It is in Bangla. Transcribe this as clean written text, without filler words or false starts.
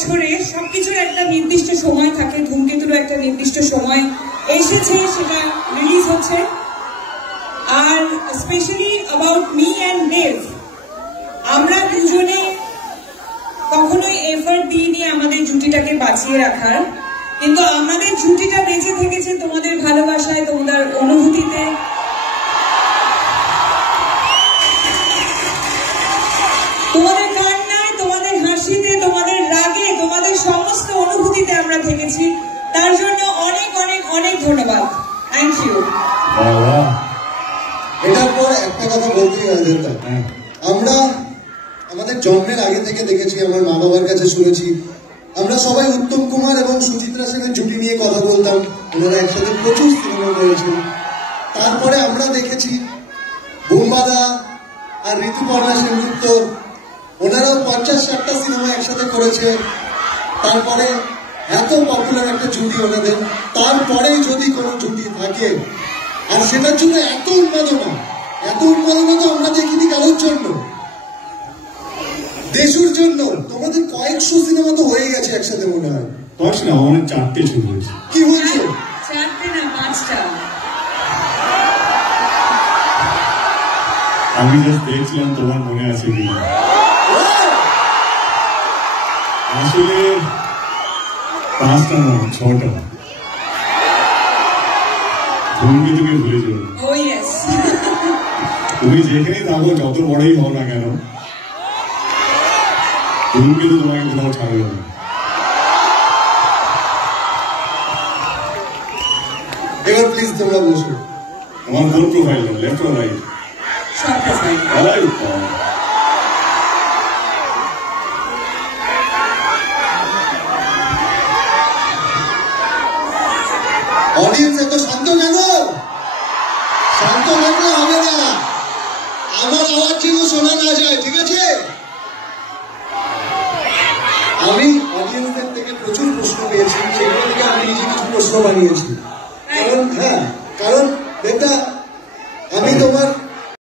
বছরে সবকিছুর একটা নির্দিষ্ট সময় থাকে, ধূমকেতুরও একটা নির্দিষ্ট সময় এসেছে, সেটা রিলিজ হচ্ছে। আর স্পেশালি অ্যাবাউট মি অ্যান্ড দেব, আমরা দুজনে কখনোই এফার্ট দিইনি আমাদের জুটিটাকে বাঁচিয়ে রাখার, কিন্তু আমাদের জুটিটা বেঁচে থেকেছে তোমাদের ভালোবাসায়, তোমাদের অনুভূতিতে। তোমাদের কান্নায়, তোমাদের হাসিতে, তোমাদের রাগে, তোমাদের সমস্ত অনুভূতিতে আমরা থেকেছি। তার জন্য অনেক অনেক অনেক ধন্যবাদ। Thank you. এটার পর একটা কথা বলতেই হয়, আমরা আমাদের জন্মের আগে থেকে দেখেছি, আমার মা বাবার কাছে শুনেছি, আমরা সবাই উত্তম কুমার এবং সুচিত্রা সেনের জুটি নিয়ে কথা বলতাম, ওনারা একসাথে প্রচুর সিনেমা করেছেন। তারপরে আমরা দেখেছি বোম্বাদা আর ঋতুপর্ণা সেনগুপ্ত, ওনারাও 50-60টা সিনেমা একসাথে করেছে। তারপরে এত পপুলার একটা জুটি ওনাদের, তারপরে যদি কোনো জুটি থাকে, আর সেটার জন্য এত উন্মাদনা তো আমরা দেখিনি কারোর জন্য, দেশুর জন্য। তোমাদের কয়েকশো সিনেমা তো হয়ে গেছে একসাথে, মনে হয় কয়েকশো না, অনেক 4টে শুরু হয়েছে। কি বলছো? 4টে না 5টা। আমি জাস্ট দেখছিলাম তোমার মনে আছে কি। আসলে 5টা না, 6টা। ধূমকেতুকে ভুলে যাবো। তুমি যেখানেই থাকো, যত বড়ই হও না কেন, ধূমকেতু তোমাকে কোথাও ছাড়বে না। এবার প্লিজ তোমরা বসো। আমার কোন profile, left or right? Right. Audience এত শান্ত কেন? শান্ত থাকলে হবে না, আমার আওয়াজ যেন শোনা না যায়, ঠিক আছে? আমি অডিয়েন্সদের থেকে প্রচুর প্রশ্ন পেয়েছি, সেগুলো থেকে আমি নিজে কিছু প্রশ্ন বানিয়েছি। কারণ দেবদা, আমি তোমার